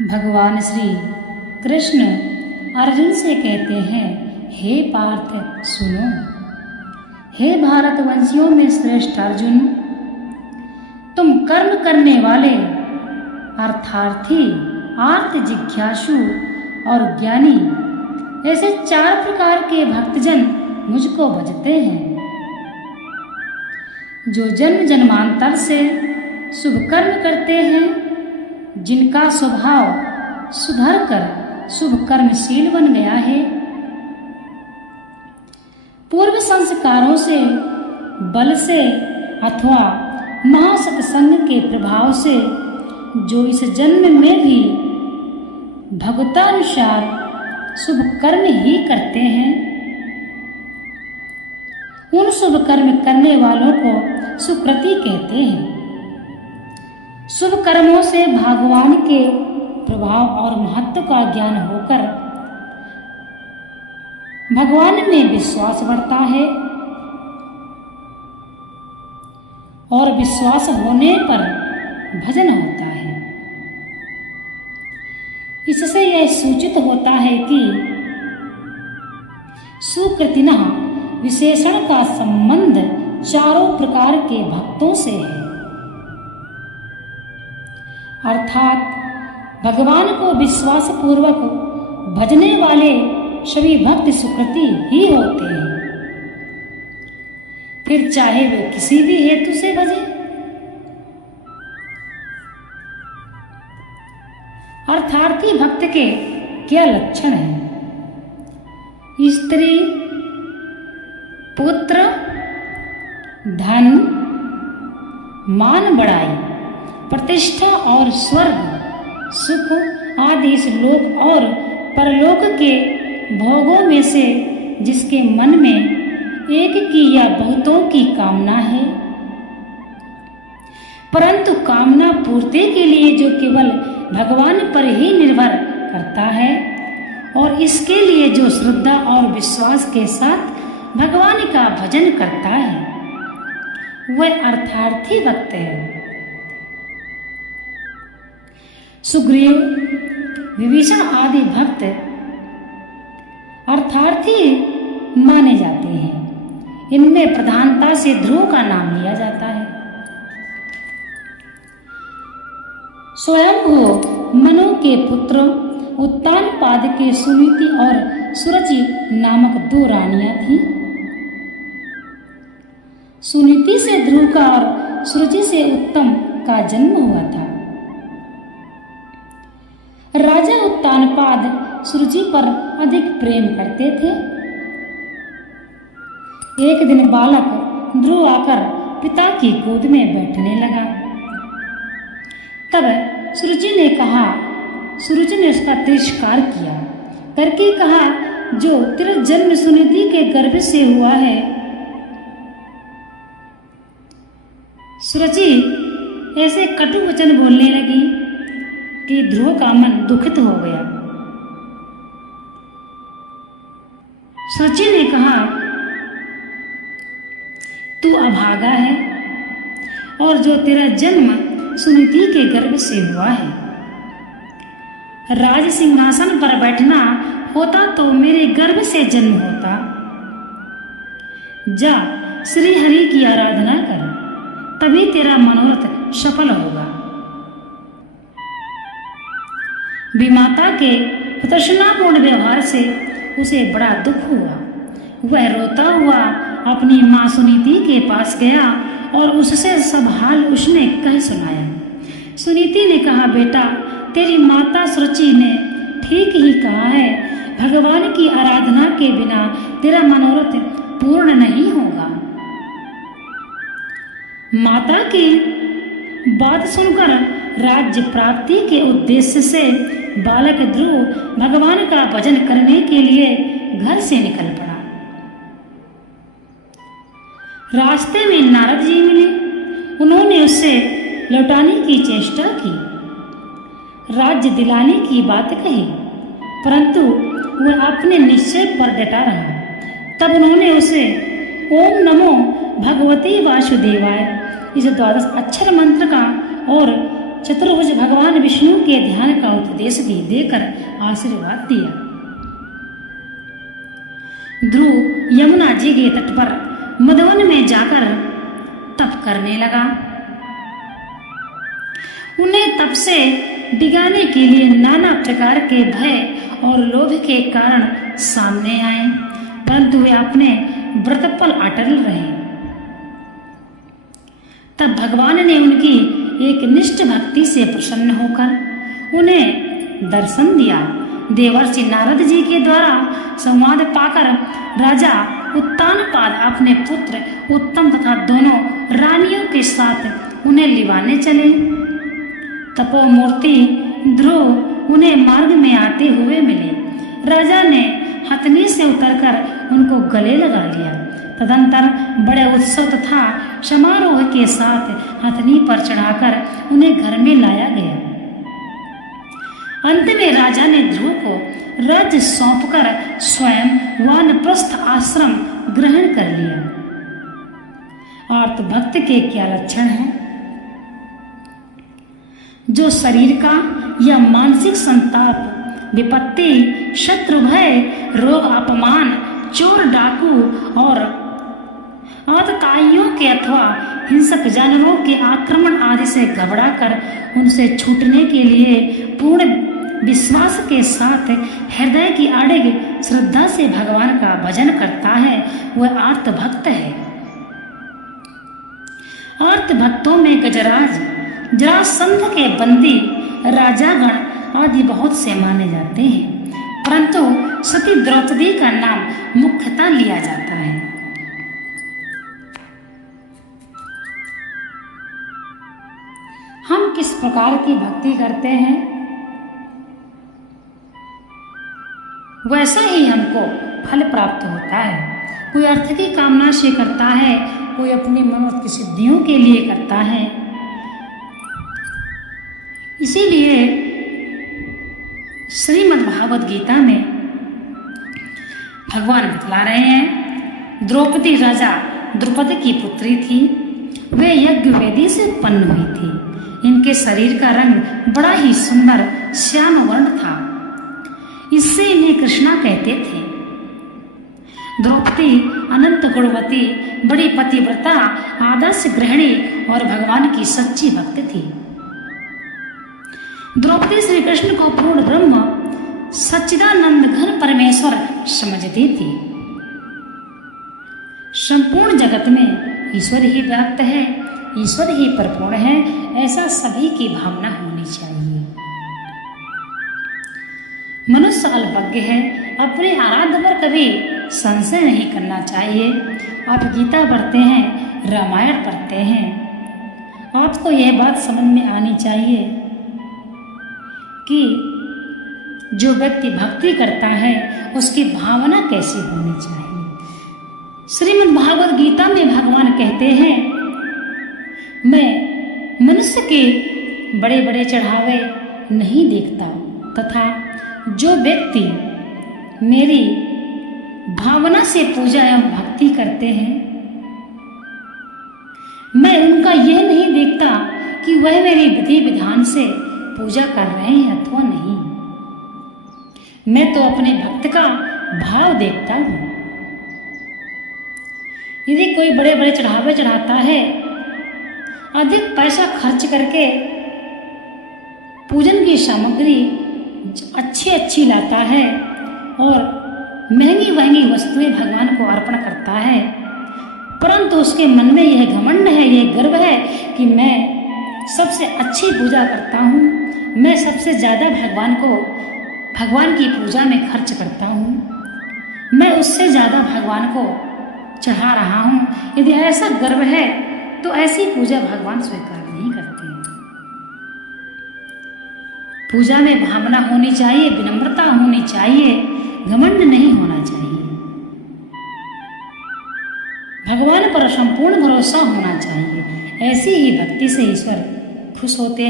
भगवान श्री कृष्ण अर्जुन से कहते हैं, हे पार्थ सुनो, हे भारतवंशियों में श्रेष्ठ अर्जुन, तुम कर्म करने वाले अर्थार्थी, आर्त जिज्ञासु और ज्ञानी, ऐसे 4 प्रकार के भक्तजन मुझको भजते हैं। जो जन्म जन्मांतर से शुभ कर्म करते हैं, जिनका स्वभाव सुधर कर शुभ कर्मशील बन गया है, पूर्व संस्कारों से, बल से अथवा महासत्संग के प्रभाव से जो इस जन्म में भी भगवतानुसार शुभ कर्म ही करते हैं, उन शुभ कर्म करने वालों को सुकृति कहते हैं। शुभ कर्मों से भगवान के प्रभाव और महत्व का ज्ञान होकर भगवान में विश्वास बढ़ता है और विश्वास होने पर भजन होता है। इससे यह सूचित होता है कि सुकृतिनः विशेषण का संबंध 4 प्रकार के भक्तों से है, अर्थात भगवान को विश्वास पूर्वक भजने वाले सभी भक्त सुकृति ही होते हैं, फिर चाहे वे किसी भी हेतु से भजे। अर्थार्थी भक्त के क्या लक्षण हैं? स्त्री, पुत्र, धन, मान बढ़ाई, प्रतिष्ठा और स्वर्ग सुख आदि इस लोक और परलोक के भोगों में से जिसके मन में एक की या बहुतों की कामना है, परंतु कामना पूर्ति के लिए जो केवल भगवान पर ही निर्भर करता है और इसके लिए जो श्रद्धा और विश्वास के साथ भगवान का भजन करता है, वह अर्थार्थी भक्त है। सुग्रीव, विभीषण आदि भक्त अर्थार्थी माने जाते हैं। इनमें प्रधानता से ध्रुव का नाम लिया जाता है। स्वयंभू मनु के पुत्र उत्तानपाद के सुनीति और सुरुचि नामक 2 रानियां थीं। सुनीति से ध्रुव का और सुरुचि से उत्तम का जन्म हुआ था। राजा उत्तानपाद सुरुचि पर अधिक प्रेम करते थे। एक दिन बालक ध्रुव आकर पिता की गोद में बैठने लगा। तब सुरुचि ने उसका तिरस्कार किया करके कहा, जो तेरा जन्म सुनिधि के गर्भ से हुआ है। सुरुचि ऐसे कटु वचन बोलने लगी कि ध्रुव का मन दुखित हो गया। सुरुचि ने कहा, तू अभागा है और जो तेरा जन्म सुनीति के गर्भ से हुआ है। राज सिंहासन पर बैठना होता तो मेरे गर्भ से जन्म होता। जा श्री हरि की आराधना कर, तभी तेरा मनोरथ सफल होगा। विमाता के प्रदर्शनापूर्ण व्यवहार से उसे बड़ा दुख हुआ। वह रोता हुआ अपनी माँ सुनीति के पास गया और उससे सब हाल उसने कह सुनाया। सुनीति ने कहा, बेटा, तेरी माता सुरुचि ने ठीक ही कहा है। भगवान की आराधना के बिना तेरा मनोरथ पूर्ण नहीं होगा। माता की बात सुनकर राज्य प्राप्ति के उद्देश्य से बालक ध्रुव भगवान का भजन करने के लिए घर से निकल पड़ा। रास्ते में नारद जी मिले। उन्होंने उससे लौटाने की चेष्टा की, राज्य दिलाने की बात कही, परंतु वह अपने निश्चय पर डटा रहा। तब उन्होंने उसे ओम नमो भगवते वासुदेवाय इस 12 अक्षर मंत्र का और चतुर्भुज भगवान विष्णु के ध्यान का उपदेश भी देकर आशीर्वाद दिया। ध्रुव यमुना जी के तट पर मधुवन में जाकर तप करने लगा। उन्हें तप से डिगाने के लिए नाना प्रकार के भय और लोभ के कारण सामने आए, परंतु वे अपने व्रत पर अटल रहे। तब भगवान ने उनकी एक निष्ठ भक्ति से प्रसन्न होकर उन्हें दर्शन दिया। देवर्षि नारद जी के द्वारा संवाद पाकर राजा उत्तानपाद अपने पुत्र उत्तम तथा दोनों रानियों के साथ उन्हें लिवाने चले। तपोमूर्ति ध्रुव उन्हें मार्ग में आते हुए मिले। राजा ने हथनी से उतरकर उनको गले लगा लिया। तदंतर बड़े उत्सव तथा समारोह के साथ हथनी पर चढ़ाकर उन्हें घर में लाया गया। अंत में राजा ने ध्रुव को राज्य सौंपकर स्वयं वानप्रस्थ आश्रम ग्रहण कर लिया। आर्त भक्त के क्या लक्षण हैं? जो शरीर का या मानसिक संताप, विपत्ति, शत्रु भय, रोग, अपमान, चोर, डाकू और आतताइयों के अथवा हिंसक जानवरों के आक्रमण आदि से घबराकर उनसे छूटने के लिए पूर्ण विश्वास के साथ हृदय की अडिग श्रद्धा से भगवान का भजन करता है, वह आर्त भक्त है। आर्त भक्तों में गजराज, जरासंध के बंदी, राजागण आदि बहुत से माने जाते हैं, परंतु सती द्रौपदी का नाम मुख्यतः लिया जाता है। हम किस प्रकार की भक्ति करते हैं, वैसा ही हमको फल प्राप्त होता है। कोई अर्थ की कामना से करता है, कोई अपनी मनोरथ की सिद्धियों के लिए करता है। इसीलिए श्रीमद् भागवत गीता में भगवान बतला रहे हैं, द्रौपदी राजा द्रुपद की पुत्री थी। वे यज्ञ वेदी से उत्पन्न हुई थी। इनके शरीर का रंग बड़ा ही सुंदर श्याम वर्ण था, इससे इन्हें कृष्णा कहते थे। द्रौपदी अनंत गुणवती, बड़ी पतिव्रता, आदर्श गृहिणी और भगवान की सच्ची भक्त थी। द्रौपदी श्री कृष्ण को पूर्ण ब्रह्म सच्चिदानंद घन परमेश्वर समझती थी। संपूर्ण जगत में ईश्वर ही व्याप्त है, ईश्वर ही परिपूर्ण है, ऐसा सभी की भावना होनी चाहिए। मनुष्य अल्पज्ञ है, अपने आराध्य पर कभी संशय नहीं करना चाहिए। आप गीता पढ़ते हैं, रामायण पढ़ते हैं, आपको यह बात समझ में आनी चाहिए कि जो व्यक्ति भक्ति करता है उसकी भावना कैसी होनी चाहिए। श्रीमद् भागवत गीता में भगवान कहते हैं, मैं मनुष्य के बड़े बड़े चढ़ावे नहीं देखता, तथा जो व्यक्ति मेरी भावना से पूजा एवं भक्ति करते हैं, मैं उनका यह नहीं देखता कि वह मेरी विधि विधान से पूजा कर रहे हैं अथवा नहीं। मैं तो अपने भक्त का भाव देखता हूँ। यदि कोई बड़े बड़े चढ़ावे चढ़ाता है, अधिक पैसा खर्च करके पूजन की सामग्री अच्छी अच्छी लाता है और महंगी महंगी वस्तुएं भगवान को अर्पण करता है, परंतु उसके मन में यह घमंड है, यह गर्व है कि मैं सबसे अच्छी पूजा करता हूँ, मैं सबसे ज़्यादा भगवान की पूजा में खर्च करता हूँ, मैं उससे ज़्यादा भगवान को चढ़ा रहा हूँ। यदि ऐसा गर्व है तो ऐसी पूजा भगवान स्वीकार नहीं करते हैं। पूजा में भावना होनी चाहिए, विनम्रता होनी चाहिए, घमंड नहीं होना चाहिए। भगवान पर संपूर्ण भरोसा होना चाहिए। ऐसी ही भक्ति से ईश्वर खुश होते हैं।